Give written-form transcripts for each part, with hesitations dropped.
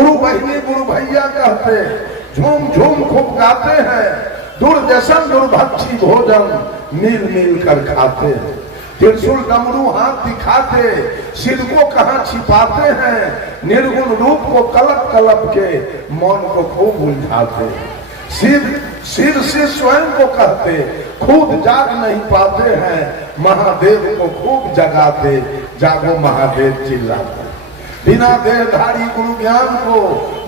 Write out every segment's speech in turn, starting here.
गुरु बहिनी गुरु भैया कहते, झूम झूम खूब गाते हैं, दुर्जसन दुर्भक्षी भोजन मिल मिल कर खाते। त्रिशूल डमरू हाथ दिखाते, सिर को कहाँ छिपाते हैं, निर्गुण रूप को कलप कलप के मौन को खूब उलझाते। सिर से स्वयं को कहते, खुद जाग नहीं पाते हैं, महादेव को खूब जगाते, जागो महादेव चिल्लाते। बिना देहधारी गुरु ज्ञान को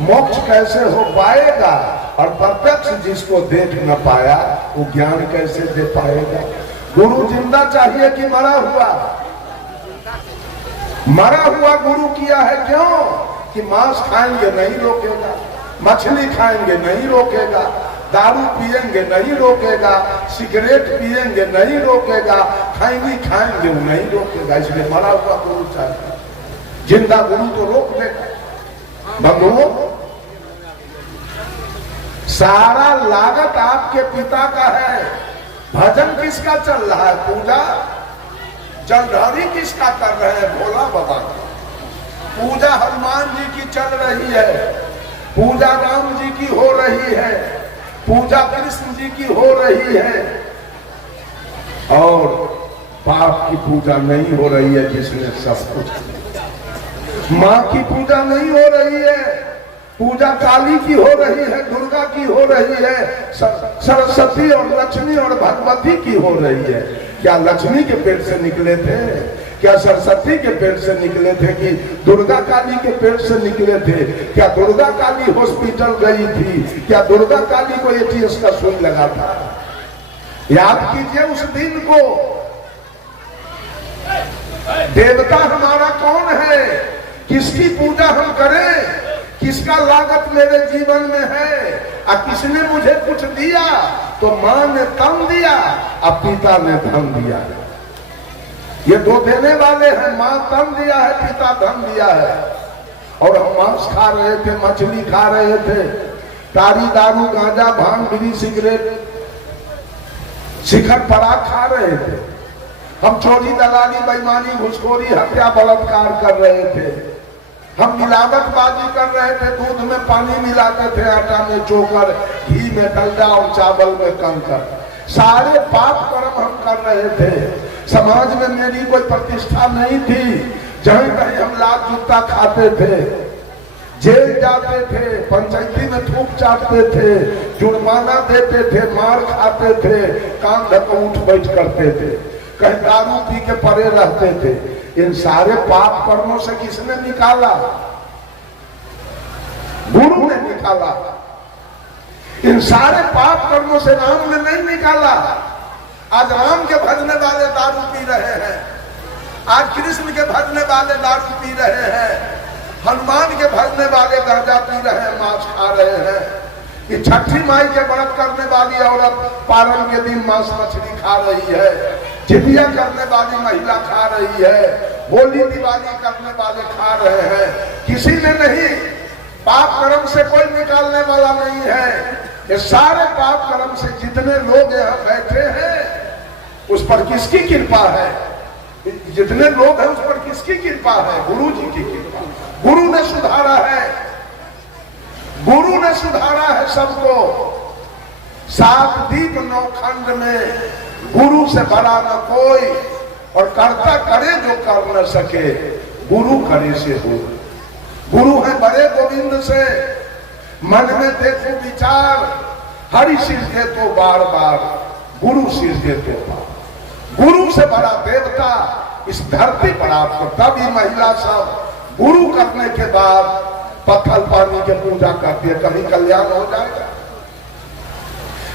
मोक्ष कैसे हो पाएगा, और प्रत्यक्ष जिसको देख न पाया वो ज्ञान कैसे दे पाएगा। गुरु जिंदा चाहिए कि मरा हुआ? मरा हुआ गुरु किया है, क्यों कि मांस खाएंगे नहीं रोकेगा, मछली खाएंगे नहीं रोकेगा, दारू पिएंगे नहीं रोकेगा, सिगरेट पिएंगे नहीं रोकेगा, खैनी खाएंगे वो नहीं रोकेगा। इसलिए मरा हुआ गुरु चाहिए, जिंदा गुरु तो रोक देगा। बंधुओं, सारा लागत आपके पिता का है। भजन किसका चल रहा है? पूजा जलधारी किसका कर रहे हैं? भोला बाबा का। पूजा हनुमान जी की चल रही है, पूजा राम जी की हो रही है, पूजा कृष्ण जी की हो रही है, और पाप की पूजा नहीं हो रही है जिसने सब कुछ। माँ की पूजा नहीं हो रही है, पूजा काली की हो रही है, दुर्गा की हो रही है, सरस्वती और लक्ष्मी और भगवती की हो रही है। क्या लक्ष्मी के पेट से निकले थे? क्या सरस्वती के पेट से निकले थे? कि दुर्गा काली के पेट से निकले थे? क्या दुर्गा काली हॉस्पिटल गई थी? क्या दुर्गा काली को एटीएस का सुई लगा था? याद कीजिए उस दिन को। देवता हमारा कौन है? किसकी पूजा हम करें? किसका लागत मेरे जीवन में है? और किसने मुझे कुछ दिया? तो मां ने तन दिया और पिता ने धन दिया। ये दो देने वाले हैं, मां तन दिया है, पिता धन दिया है। और हम मांस खा रहे थे, मछली खा रहे थे, तारी दारू गांजा भांग बीड़ी सिगरेट शिखर पराग खा रहे थे। हम चोरी दलाली बेईमानी घुसखोरी हत्या बलात्कार कर रहे थे। हम मिलावटबाजी कर रहे थे, दूध में पानी मिलाते थे, आटा में चोकर, घी में डलडा और चावल में कंकर। सारे पाप कर्म हम कर रहे थे। समाज में मेरी कोई प्रतिष्ठा नहीं थी। जहीं कहीं हम लात जूता खाते थे, जेल जाते थे, पंचायती में थूक चाटते थे, जुर्माना देते थे, मार खाते थे, कान ढको उठ बैठ करते थे, कहीं दारू पी के पड़े रहते थे। इन सारे पाप कर्मों से किसने निकाला? गुरु ने निकाला। इन सारे पाप कर्मों से राम ने नहीं निकाला। आज राम के भजने वाले दारू पी रहे हैं, आज कृष्ण के भजने वाले दारू पी रहे हैं, हनुमान के भजने वाले गांजा पी रहे हैं, मांस खा रहे हैं। कि छठी माई के व्रत करने वाली औरत पारण के दिन मांस मछली खा रही है, जितिया करने वाली महिला खा रही है, होली दिवाली करने वाले खा रहे हैं। किसी ने नहीं, पाप कर्म से कोई निकालने वाला नहीं है। ये सारे पाप कर्म से जितने लोग यहाँ बैठे हैं उस पर किसकी कृपा है? जितने लोग हैं उस पर किसकी कृपा है? गुरु जी की कृपा। गुरु ने सुधारा है, गुरु ने सुधारा है सबको। 7 दीप 9 खंड में गुरु से बड़ा न कोई, और कर्ता करे जो कर न सके, गुरु करे से हो। गुरु है बड़े गोविंद से, मन में देखो विचार, हरि सिर दे तो बार बार, गुरु सिर दे तो बार। गुरु से बड़ा देवता इस धरती पर आपको। तभी महिला सब गुरु करने के बाद पत्थर पानी के पूजा करती है। कभी कल्याण हो जाएगा,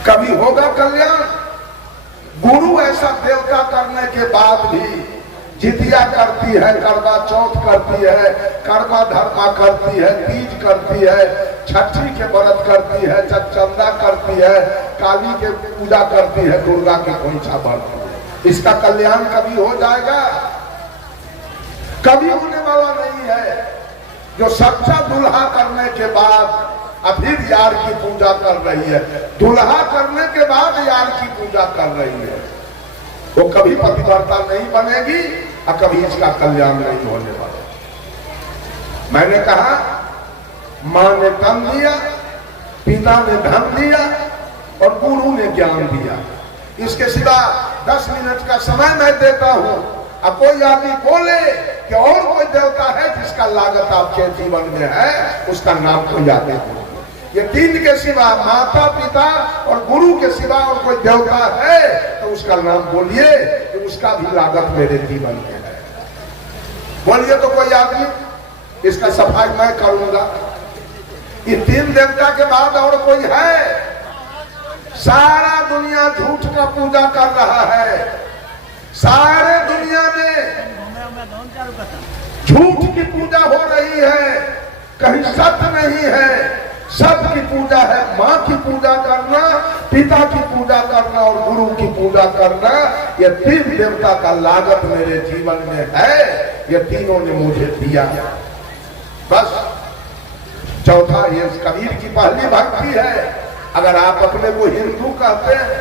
कभी होगा कल्याण। गुरु ऐसा देवता करने के बाद भी जितिया करती है, करवा चौथ करती है, कर्मा धर्मा करती है, तीज करती है, छठी के व्रत करती है, चंदा करती है, काली के पूजा करती है, दुर्गा के खोंचा भरती है। इसका कल्याण कभी हो जाएगा? कभी होने वाला नहीं है। जो सच्चा दुल्हा करने के बाद फिर यार की पूजा कर रही है, दुल्हा करने के बाद यार की पूजा कर रही है, वो कभी पतिव्रता नहीं बनेगी और कभी इसका कल्याण नहीं होने वाला। मैंने कहा माँ ने तन दिया, पिता ने धन दिया और गुरु ने ज्ञान दिया। इसके सिवा 10 मिनट का समय मैं देता हूं। अब कोई आदमी बोले कि और कोई देवता है जिसका लागत आपके जीवन में है, उसका नाम को याद है। ये 3 के सिवा, माता पिता और गुरु के सिवा और कोई देवता है तो उसका नाम बोलिए कि उसका भी लागत मेरे जीवन में है। बोलिए तो कोई आदमी, इसका सफाई मैं करूंगा। ये 3 देवता के बाद और कोई है? सारा दुनिया झूठ का पूजा कर रहा है। सारे दुनिया में झूठ की पूजा हो रही है, कहीं सत्य नहीं है। सबकी पूजा है, माँ की पूजा करना, पिता की पूजा करना और गुरु की पूजा करना। ये 3 देवता का लागत मेरे जीवन में है। ये तीनों ने मुझे दिया। बस चौथा ये कबीर की पहली भक्ति है। अगर आप अपने को हिंदू कहते हैं,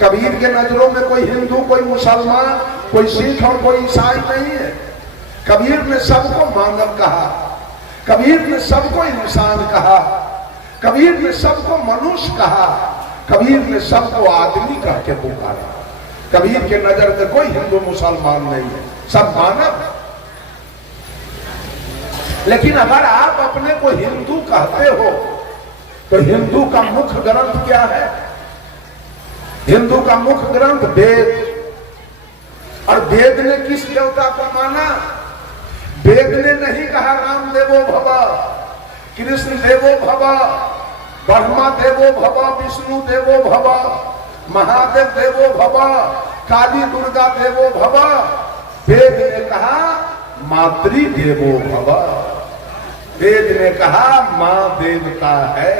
कबीर के नजरों में कोई हिंदू, कोई मुसलमान, कोई सिख और कोई ईसाई नहीं है। कबीर ने सबको मानव कहा, कबीर ने सबको इंसान कहा, कबीर ने सबको मनुष्य कहा, कबीर ने सबको आदमी कह के पुकारा। कबीर के नजर में कोई हिंदू मुसलमान नहीं है, सब मानव। लेकिन अगर आप अपने को हिंदू कहते हो तो हिंदू का मुख्य ग्रंथ क्या है? हिंदू का मुख्य ग्रंथ वेद। और वेद ने किस देवता को माना? वेद ने नहीं कहा राम देवो भव, कृष्ण देवो भव, ब्रह्मा देवो भव, विष्णु देवो भव, महादेव देवो भव, काली दुर्गा देवो भव। वेद ने कहा मातृ देवो भव। वेद ने कहा मां देवता है।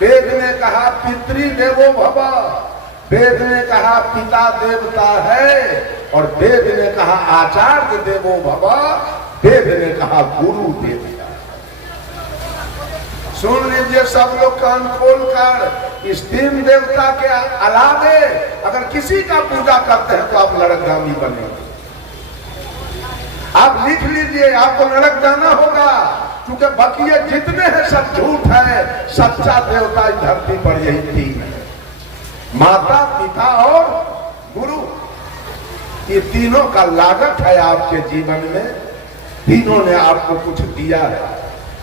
वेद ने कहा पितृ देवो भव। वेद ने कहा पिता देवता है। और वेद ने कहा आचार्य देवो भव। वेद ने कहा गुरु देवता। सुन लीजिए सब लोग कान खोल कर, इस 3 देवता के अलावे अगर किसी का पूजा करते हैं तो आप नरकगामी बनेंगे। आप लिख लीजिए, आपको नरक जाना होगा, क्योंकि बकिए जितने हैं सब झूठ है। सच्चा देवता इस धरती पर यही 3 है, माता पिता और गुरु। ये तीनों का लागत है आपके जीवन में। तीनों ने आपको कुछ दिया है।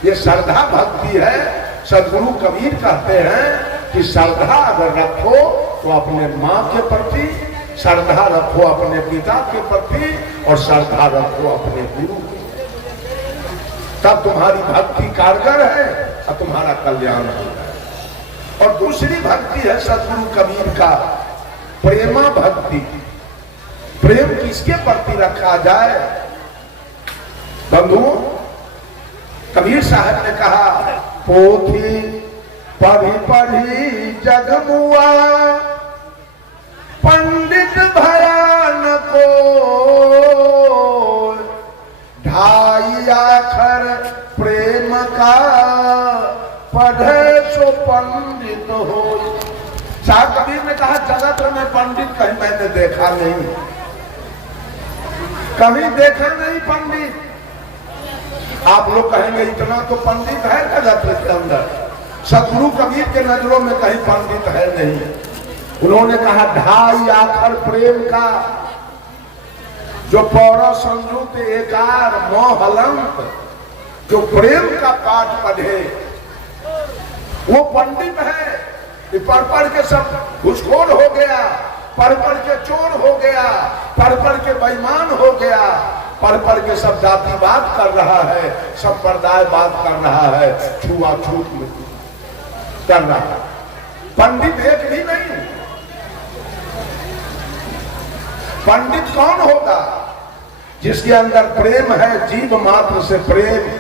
ये श्रद्धा भक्ति है। सदगुरु कबीर कहते हैं कि श्रद्धा अगर रखो तो अपने माँ के प्रति, श्रद्धा रखो अपने पिता के प्रति और श्रद्धा रखो अपने गुरु के, तब तुम्हारी भक्ति कारगर है और तुम्हारा कल्याण होगा। और दूसरी भक्ति है सदगुरु कबीर का प्रेमा भक्ति। प्रेम किसके प्रति रखा जाए? बंधुओं, कबीर साहब ने कहा, पोथी पढ़ी पढ़ी जगमुआ, पंडित भयान को, ढाई आखर प्रेम का, पढ़े सो पंडित हो। साहब कबीर ने कहा जगत में पंडित कहीं मैंने देखा नहीं, कभी देखा नहीं पंडित। आप लोग कहेंगे इतना तो पंडित है जगत के अंदर। सदगुरु कबीर के नजरों में कहीं पंडित है नहीं। उन्होंने कहा ढाई आखर प्रेम का, जो पौरा संयुक्त एकार मोहलंत, जो प्रेम का पाठ पढ़े वो पंडित है। पढ़ के सब घुसखोर हो गया, पढ़ के चोर हो गया, पढ़ के बेईमान हो गया, पढ़ के सब जातिवाद कर रहा है, संप्रदायवाद कर रहा है, छुआछूत कर रहा है। पंडित एक भी नहीं। पंडित कौन होगा? जिसके अंदर प्रेम है, जीव मात्र से प्रेम,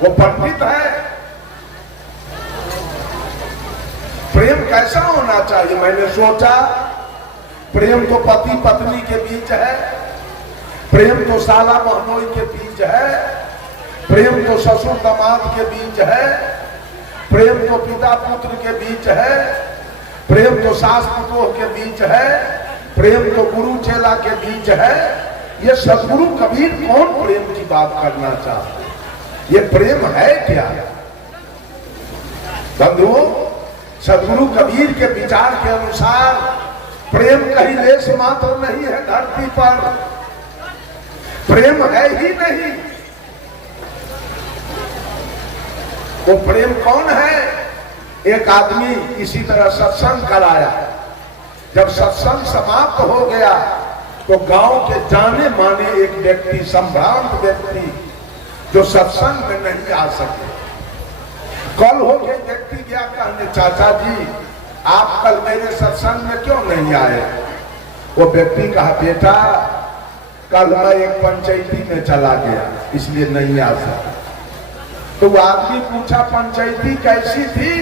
वो पंडित है। प्रेम कैसा होना चाहिए? मैंने सोचा प्रेम तो पति पत्नी के बीच है, प्रेम तो साला महनोई के बीच है, प्रेम तो ससुर दामाद के बीच है, प्रेम तो पिता पुत्र के बीच है, प्रेम तो सास पुतोह के बीच है, प्रेम तो गुरु चेला के बीच है। ये सदगुरु कबीर कौन प्रेम की बात करना चाहते? ये प्रेम है क्या? बंधुओं, सदगुरु कबीर के विचार के अनुसार प्रेम कहीं लेश मात्र नहीं है धरती पर, प्रेम है ही नहीं। वो प्रेम कौन है? एक आदमी इसी तरह सत्संग कराया, जब सत्संग समाप्त हो गया तो गांव के जाने माने एक व्यक्ति, संभ्रांत व्यक्ति जो सत्संग में नहीं आ सके, कल हो के व्यक्ति गया कहने, चाचा जी आप कल मेरे सत्संग में क्यों नहीं आए? वो व्यक्ति कहा, बेटा कल मैं एक पंचायती में चला गया इसलिए नहीं आ सका। तो वो आदमी पूछा, पंचायती कैसी थी?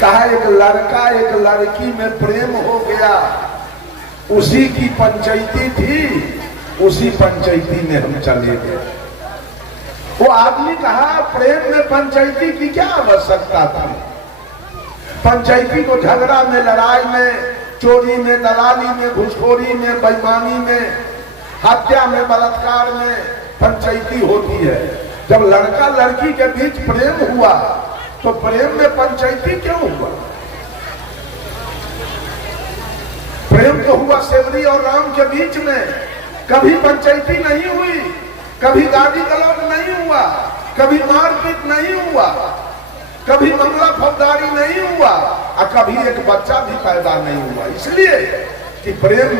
कहा, एक लड़का एक लड़की में प्रेम हो गया, उसी की पंचायती थी, उसी पंचायती में हम चले गए। वो आदमी कहा, प्रेम में पंचायती की क्या आवश्यकता थी? पंचायती को झगड़ा में, लड़ाई में, चोरी में, दलाली में, घुसखोरी में, बेईमानी में, हत्या में, बलात्कार में पंचायती होती है। जब लड़का लड़की के बीच प्रेम हुआ तो प्रेम में पंचायती क्यों हुआ? प्रेम तो हुआ सेवरी और राम के बीच में, कभी पंचायती नहीं हुई, कभी गाली गलौज नहीं हुआ, कभी मारपीट नहीं हुआ, कभी मामला फौजदारी नहीं हुआ, और कभी एक बच्चा भी पैदा नहीं हुआ। इसलिए कि प्रेम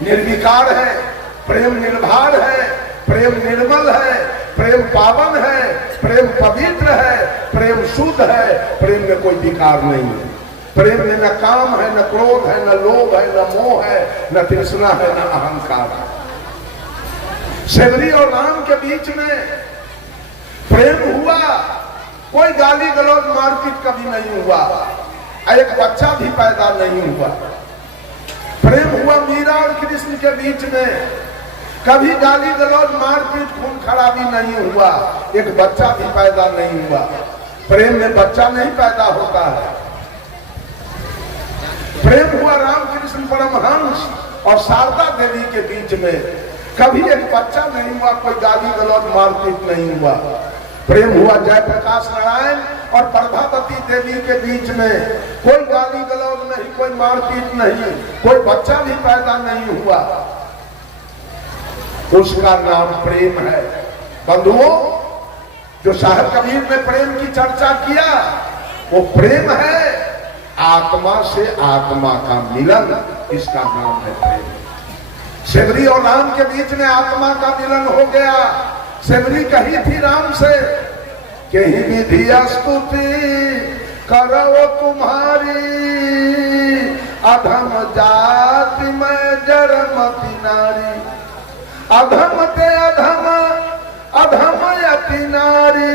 निर्विकार है, प्रेम निर्भर है, प्रेम निर्मल है, प्रेम पावन है, प्रेम पवित्र है, प्रेम शुद्ध है, प्रेम में कोई विकार नहीं है। प्रेम में न काम है, न क्रोध है, न लोभ है, न मोह है, न तृष्णा है, न अहंकार है। सेवरी और राम के बीच में प्रेम हुआ, कोई गाली गलौज मारपीट कभी नहीं हुआ, एक बच्चा भी पैदा नहीं हुआ। प्रेम हुआ मीरा और कृष्ण के बीच में, कभी गाली गलौज मारपीट खून खराबी नहीं हुआ, एक बच्चा भी पैदा नहीं हुआ। प्रेम में बच्चा नहीं पैदा होता है। प्रेम हुआ राम कृष्ण परमहंस और शारदा देवी के बीच में, कभी एक बच्चा नहीं हुआ, कोई गाली गलौज मारपीट नहीं हुआ। प्रेम हुआ जयप्रकाश नारायण और प्रभावती देवी के बीच में, कोई गाली गलौज नहीं, कोई मारपीट नहीं, कोई बच्चा भी पैदा नहीं हुआ। उसका नाम प्रेम है। बंधुओं, जो साहब कबीर ने प्रेम की चर्चा किया वो प्रेम है, आत्मा से आत्मा का मिलन, इसका नाम है प्रेम। सेवरी और राम के बीच में आत्मा का मिलन हो गया। सेवरी कही थी राम से कि ही विधि स्तुति करो तुम्हारी, अधम जाति में जरमती नारी, अधम ते अधम अधम यति नारी,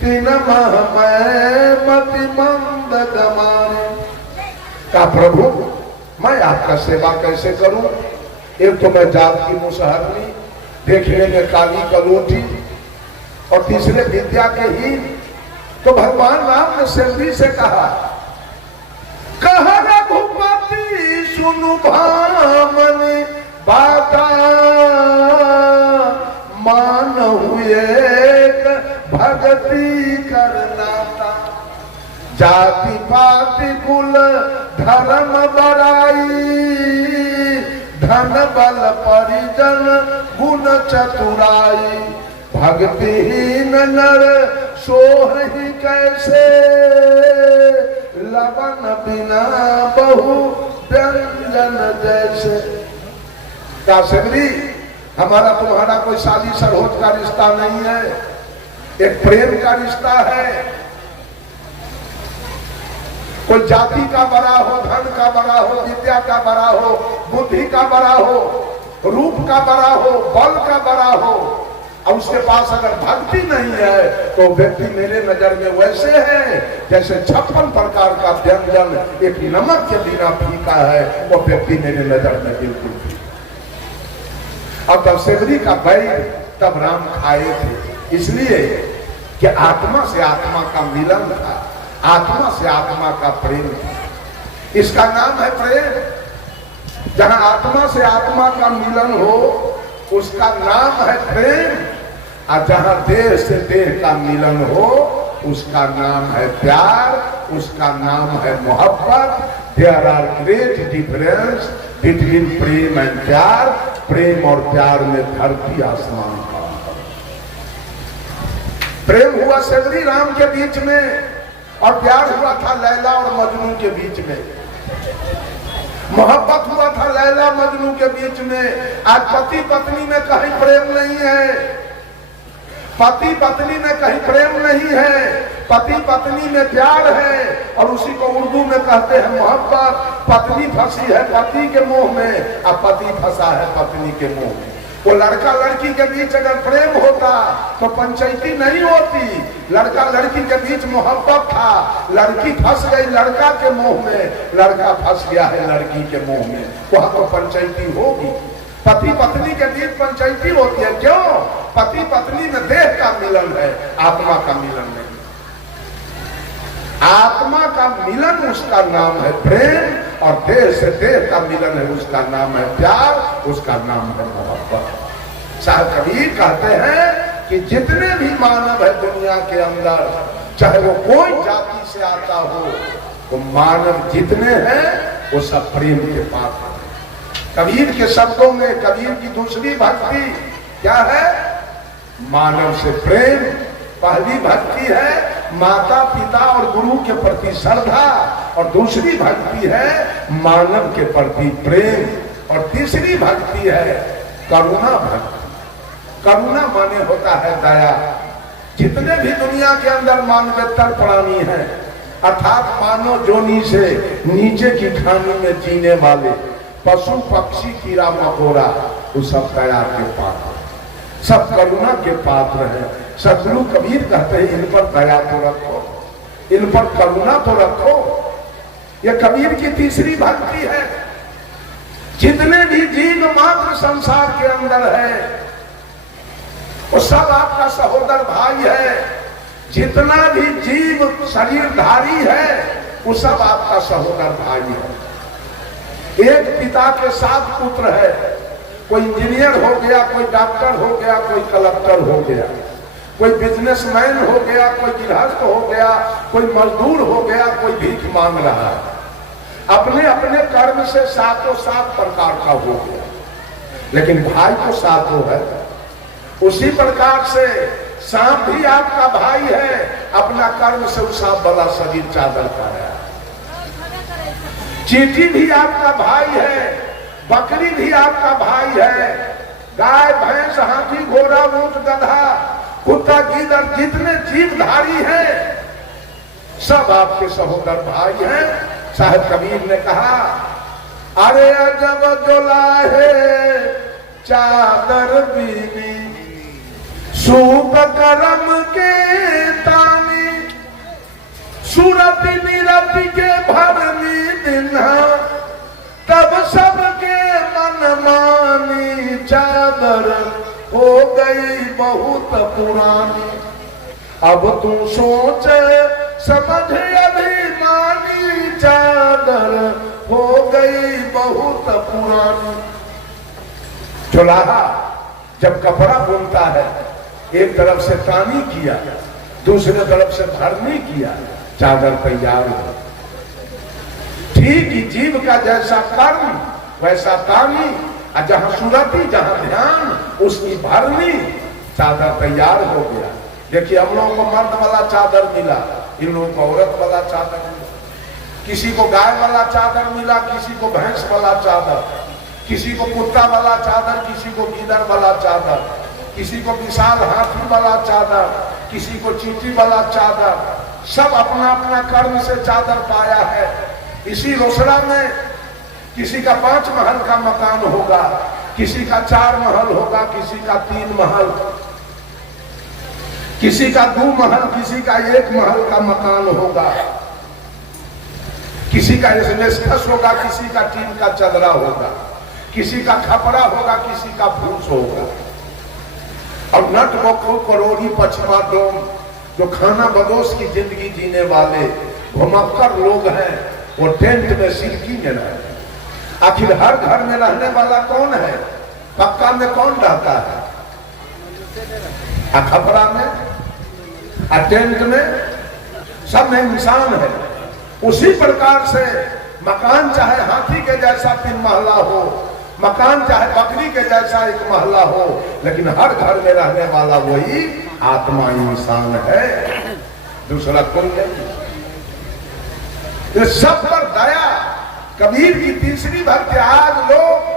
तीन मह मैं मति मंद गमारी। का प्रभु मैं आपका सेवा कैसे करूं? एक तो मैं जात की मुसहरनी, देखने में काली कलोटी, और तीसरे विद्या के हीन। तो भगवान राम ने सेवरी से कहा, कहा रघुपति सुनु भामनी बाता, मान हुए भगति करनाता, जाति पाति कुल धर्म बड़ाई, धन बल परिजन गुण चतुराई, भक्तिहीन नर सोहि कैसे, लवन बिना बहु व्यंजन जैसे। क्या सेवरी, हमारा तुम्हारा कोई शादी सरहोज का रिश्ता नहीं है, एक प्रेम का रिश्ता है। कोई जाति का बड़ा हो, धन का बड़ा हो, विद्या का बड़ा हो, बुद्धि का बड़ा हो, रूप का बड़ा हो, बल का बड़ा हो, और उसके पास अगर भक्ति नहीं है तो व्यक्ति मेरे नजर में वैसे है जैसे 56 प्रकार का व्यंजन एक नमक के बिना फीका है, वो व्यक्ति मेरे नजर में बिल्कुल फीका। और तब सेवरी का बैर तब राम खाए थे, इसलिए कि आत्मा से आत्मा का मिलन था, आत्मा से आत्मा का प्रेम था। इसका नाम है प्रेम। जहां आत्मा से आत्मा का मिलन हो उसका नाम है प्रेम। और जहां देह से देह का मिलन हो उसका नाम है प्यार, उसका नाम है मोहब्बत। There are great difference between prem and pyaar. प्रेम और प्यार में धरती आसमान का। प्रेम हुआ श्री राम के बीच में और प्यार हुआ था लैला और मजनू के बीच में। मोहब्बत हुआ था लैला मजनू के बीच में। आज पति पत्नी में कहीं प्रेम नहीं है, पति पत्नी में कहीं प्रेम नहीं है, पति पत्नी में प्यार है और उसी को उर्दू में कहते हैं मोहब्बत। पत्नी फंसी है पति के मोह में और पति फंसा है पत्नी के मोह में। वो लड़का लड़की के बीच अगर प्रेम होता तो पंचायती नहीं होती। लड़का लड़की के बीच मोहब्बत था, लड़की फंस गई लड़का के मोह में, लड़का फंस गया है लड़की के मोह में, वहां तो पंचायती होगी। पति पत्नी के बीच पंचायती होती है, क्यों? पति पत्नी में देह का मिलन है, आत्मा का मिलन नहीं। आत्मा का मिलन उसका नाम है प्रेम और देह से देह का मिलन है उसका नाम है प्यार, उसका नाम है मोहब्बत। साहब कबीर कहते हैं कि जितने भी मानव है दुनिया के अंदर, चाहे वो कोई जाति से आता हो, वो मानव जितने हैं वो सब प्रेम के पात्र हैं। कबीर के शब्दों में कबीर की दूसरी भक्ति क्या है? मानव से प्रेम। पहली भक्ति है माता पिता और गुरु के प्रति श्रद्धा और दूसरी भक्ति है मानव के प्रति प्रेम और तीसरी भक्ति है करुणा भक्ति। करुणा माने होता है दया। जितने भी दुनिया के अंदर मानवेतर प्राणी हैं, अर्थात मानव जोनी से नीचे की खानी में जीने वाले पशु पक्षी कीड़ा मकोड़ा, वो सब दया के पात्र, सब करुणा के पात्र हैं। सदगुरु कबीर कहते हैं इन पर दया तो रखो, इन पर करुणा तो रखो। यह कबीर की तीसरी भक्ति है। जितने भी जीव मात्र संसार के अंदर है वो सब आपका सहोदर भाई है। जितना भी जीव शरीरधारी है वो सब आपका सहोदर भाई है। एक पिता के 7 पुत्र है, कोई इंजीनियर हो गया, कोई डॉक्टर हो गया, कोई कलेक्टर हो गया, कोई बिजनेसमैन हो गया, कोई गृहस्थ हो गया, कोई मजदूर हो गया, कोई भीख मांग रहा है। अपने अपने कर्म से 7 प्रकार का हो गया, लेकिन भाई तो 7 है। उसी प्रकार से सांप भी आपका भाई है, अपना कर्म से उस सांप वाला शरीर चादर पाया। चींटी भी आपका भाई है, बकरी भी आपका भाई है, गाय भैंस हाथी घोड़ा ऊंट गधा कुत्ता गीदड़ जितने जीवधारी हैं सब आपके सहोदर भाई हैं। साहब कबीर ने कहा अरे अजब जोला है चादर बीनी सूप करम के तानी सूरत निरत के भरनी दिन्हा तब सबके मन मानी चादर हो गई बहुत पुरानी। अब तू सोच समझ अभिमानी चादर हो गई बहुत पुरानी। चुलाहा जब कपड़ा बुनता है एक तरफ से तानी किया दूसरे तरफ से भरनी किया, चादर तैयार हो। ठीक ही जीव का जैसा कर्म वैसा तानी, जहां सुरती जहां ध्यान उसकी भरनी, चादर तैयार हो गया। देखिए हम लोगों को मर्द वाला चादर मिला, इन लोगों को औरत वाला चादर मिला, किसी को गाय वाला चादर मिला, किसी को भैंस वाला चादर, किसी को कुत्ता वाला चादर, किसी को गीदड़ वाला चादर, किसी को विशाल हाथी वाला चादर, किसी को चींटी वाला चादर। सब अपना अपना कर्म से चादर पाया है। इसी रोसड़ा में किसी का 5 महल का मकान होगा, किसी का 4 महल होगा, किसी का 3 महल, किसी का 2 महल, किसी का 1 महल का मकान होगा, किसी का एस्बेस्टस होगा, किसी का टीन का चदरा होगा, किसी का खपरा होगा, किसी का फूस होगा। और नट बखू करोड़ी पछमा डोम जो खाना बदोश की जिंदगी जीने वाले घुमक्कर लोग हैं, वो टेंट में सिरकी में रहते। आखिर हर घर में रहने वाला कौन है? पक्का में कौन रहता है? खपरा में, टेंट में, सब में इंसान है। उसी प्रकार से मकान चाहे हाथी के जैसा 3 महला हो, मकान चाहे बकरी के जैसा 1 महला हो, लेकिन हर घर में रहने वाला वही आत्मा इंसान है, दूसरा कोई नहीं। ये सब पर दया। कबीर की तीसरी भक्ति। आज लोग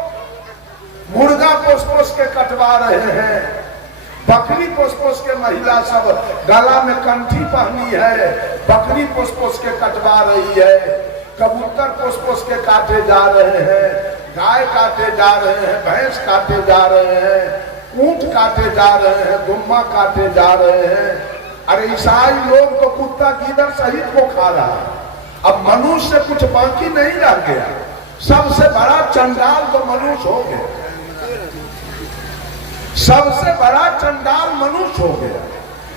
मुर्गा पोस पोस के कटवा रहे हैं, बकरी पोस पोस के महिला सब गला में कंठी पहनी है, बकरी पोस पोस के कटवा रही है, कबूतर पोस पोस के काटे जा रहे हैं, गाय काटे जा रहे हैं, भैंस काटे जा रहे हैं, ऊंट काटे जा रहे हैं, गुम्मा काटे जा रहे हैं। अरे ईसाई लोग तो कुत्ता गीदड़ सहित को खा रहा है। अब मनुष्य कुछ बाकी नहीं रह गया। सबसे बड़ा चंडाल तो मनुष्य हो गया, सबसे बड़ा चंडाल मनुष्य हो गया।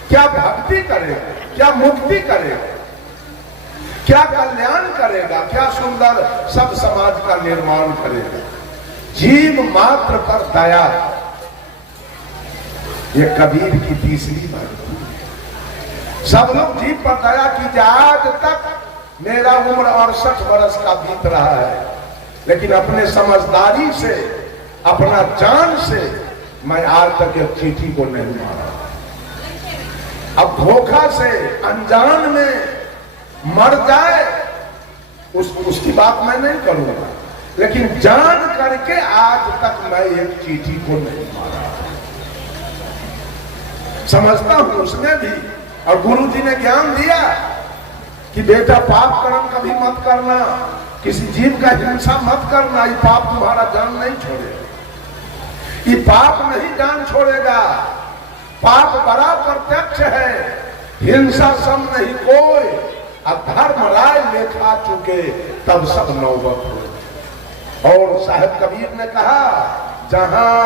क्या भक्ति करेगा, क्या मुक्ति करेगा, क्या कल्याण करेगा, क्या सुंदर सब समाज का निर्माण करेगा? जीव मात्र पर दया, ये कबीर की तीसरी भक्ति है। सब लोग जीव पर दया कीजिए। आज तक मेरा उम्र 68 वर्ष का बीत रहा है, लेकिन अपने समझदारी से, अपना जान से मैं आज तक एक चींटी को नहीं मारा। अब धोखा से अनजान में मर जाए उसकी बात मैं नहीं करूंगा, लेकिन जान करके आज तक मैं एक चींटी को नहीं मारा। समझता हूं उसमें भी, और गुरु जी ने ज्ञान दिया कि बेटा पाप कर्म कभी मत करना, किसी जीव का हिंसा मत करना, ये पाप तुम्हारा जान नहीं छोड़ेगा, ये पाप नहीं जान छोड़ेगा। पाप बड़ा प्रत्यक्ष है, हिंसा सम नहीं कोई, अधर्म राय लेखा चुके तब सब नौबत हो। और साहब कबीर ने कहा, जहां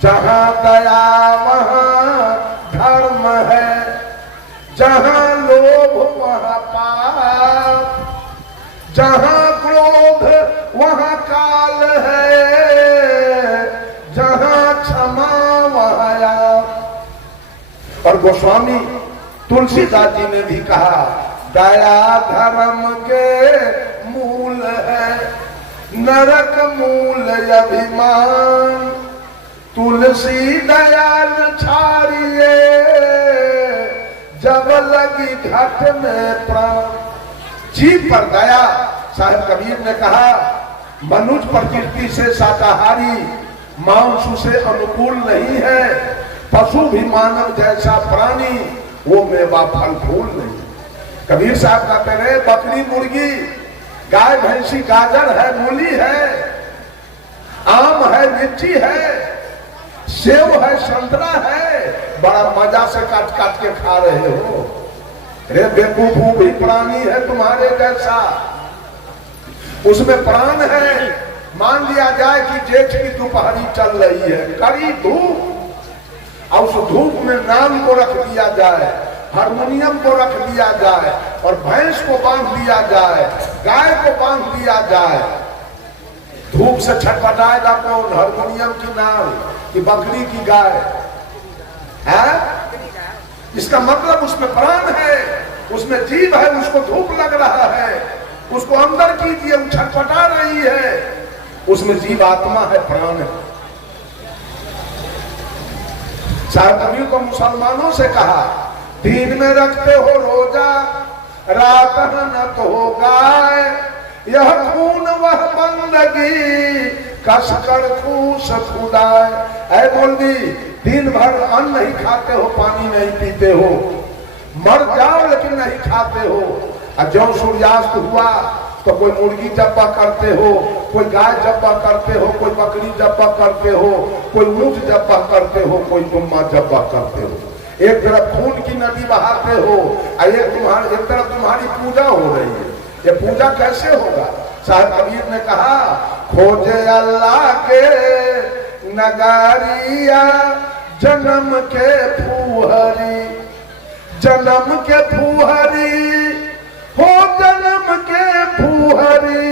जहां दया वहां धर्म है, जहां लोभ वहां पाप, जहां क्रोध वहां काल है, जहां क्षमा वहां आप। और गोस्वामी तुलसीदास जी ने भी कहा, दया धर्म के मूल है, नरक मूल अभिमान, तुलसी दयाल छाड़िए, जब लगी घट में प्राण। जीव पर दया। साहब कबीर ने कहा, मनुष्य प्रकृति से शाकाहारी, मांसु से अनुकूल नहीं है, पशु भी मानव जैसा प्राणी, वो मेवा फल फूल नहीं। कबीर साहब कहते रहे, बकरी मुर्गी, गाय भैंसी, गाजर है, मूली है, आम है, लीची है, सेव है, संतरा है, बड़ा मजा से काट काट के खा रहे हो। रे बेवकूफ भी प्राणी है तुम्हारे जैसा, उसमें प्राण है। मान लिया जाए कि जेठ की दोपहरी चल रही है, कड़ी धूप, और उस धूप में नाम को रख दिया जाए, हारमोनियम को रख दिया जाए, और भैंस को बांध दिया जाए, गाय को बांध दिया जाए, धूप से छटपटाएगा कौन? हारमोनियम की नाल कि बकरी की गाय है? इसका मतलब उसमें प्राण है, उसमें जीव है, उसको धूप लग रहा है, उसको अंदर कीजिए, वो छटपटा रही है, उसमें जीव आत्मा है, प्राण है। साहब कबीर को मुसलमानों से कहा, दिन में रखते हो रोजा, रात न तो हो गाय, यह खून वह बंदगी, कसकर खूस खुदाए। ऐ मौलवी, दिन भर अन्न नहीं खाते हो, पानी नहीं पीते हो, मर जाओ लेकिन नहीं खाते हो, और जो सूर्यास्त हुआ तो कोई मुर्गी जब्बा करते हो, कोई गाय जब्बा करते हो, कोई बकरी जब्बा करते हो, कोई ऊंट जब्बा करते हो, कोई गुम्मा जब्बा करते हो। एक तरफ खून की नदी बहाते हो, और एक तरफ तुम्हारी पूजा हो रही है। ये पूजा कैसे होगा? साहब कबीर ने कहा, खोजे अल्लाह के नगारिया, जन्म के फूहरी, जन्म के फूहरी हो, जन्म के फूहरी,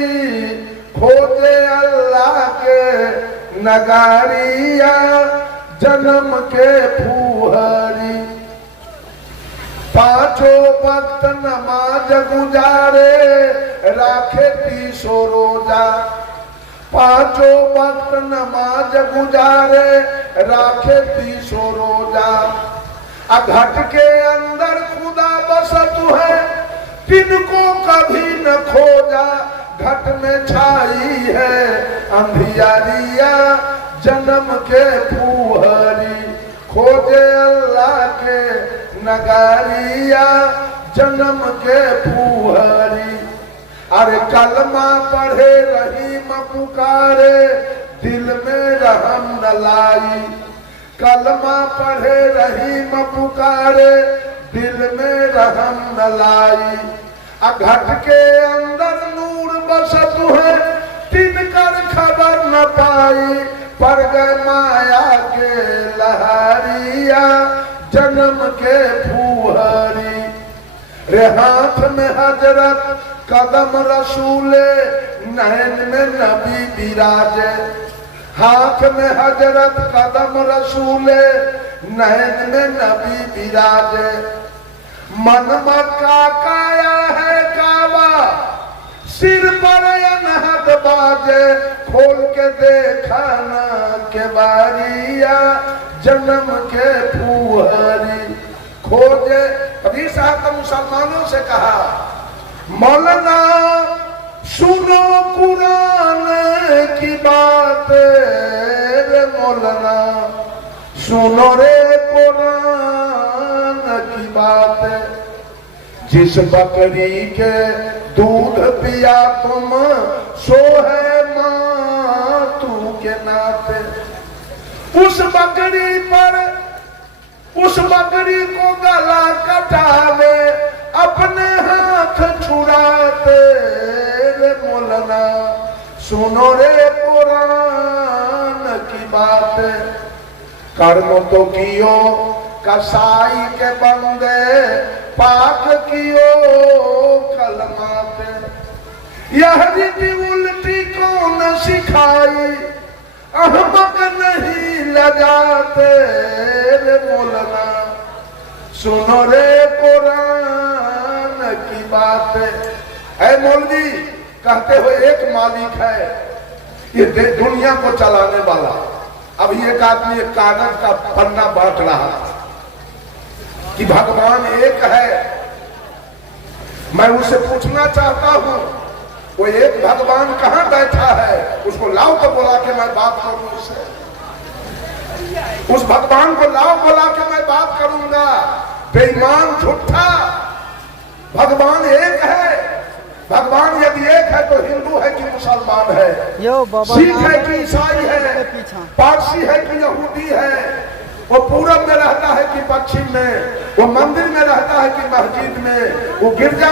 खोजे अल्लाह के नगारिया जन्म के फूहरी। पांचों वक्त नमाज गुजारे राखे 30 रोजा। पांचों वक्त नमाज गुजारे राखे 30 रोजा। घट के अंदर खुदा बसत है तिनको कभी न खोजा। घट में छाई है अंधियारिया जन्म के फूहरी। खोजे अल्लाह के नगारिया जन्म के फूहरी। अरे कलमा पढ़े रहीम पुकारे दिल में रहम न लाई। कलमा पढ़े रहीम पुकारे दिल में रहम न लाई। घट के अंदर नूर बसत है तिनकर खबर न पाई। पर गए माया के लहरिया जन्म के फूहरी। रे हाथ में हजरत कदम रसूले नैन में नबी विराजे। हाथ में हजरत कदम रसूले नैन में नबी विराजे। मन मक्का काया है काबा सिर पर अनहद बाजे। खोल के देखा ना के बारिया जन्म के फूहरी। खोजे कबीर साहब ने मुसलमानों से कहा मौलाना सुनो कुरान की बात रे मौलाना सुनो रे कुरान की बात। जिस बकरी के दूध पिया तुम सो है मां तू के नाते। उस बकरी पर उस बकरी को गला कटावे अपने हाथ छुड़ाते रे मौलाना सुनो रे कुरान की बात। कर्म तो कियो कसाई के बंदे पाक कियो कलमा पे। यह रीति उल्टी कौन सिखाई अहमक नहीं लगाते रे मौलाना सुनो रे कुरान की बात। है मौलवी कहते हो एक मालिक है ये दुनिया को चलाने वाला। अभी एक आदमी एक कागज का पन्ना बांट रहा था कि भगवान एक है। मैं उसे पूछना चाहता हूं वो एक भगवान कहां बैठा है उसको लाओ तो बोला के मैं बात करूं उससे। उस भगवान को लाओ बोला के मैं बात करूंगा। बेईमान झूठा भगवान एक है। भगवान यदि एक है तो हिंदू है कि मुसलमान है, सिख है कि ईसाई है, पारसी है कि यहूदी है, वो पूरब में रहता है कि पश्चिम में, वो मंदिर में रहता है कि मस्जिद में, वो गिरजा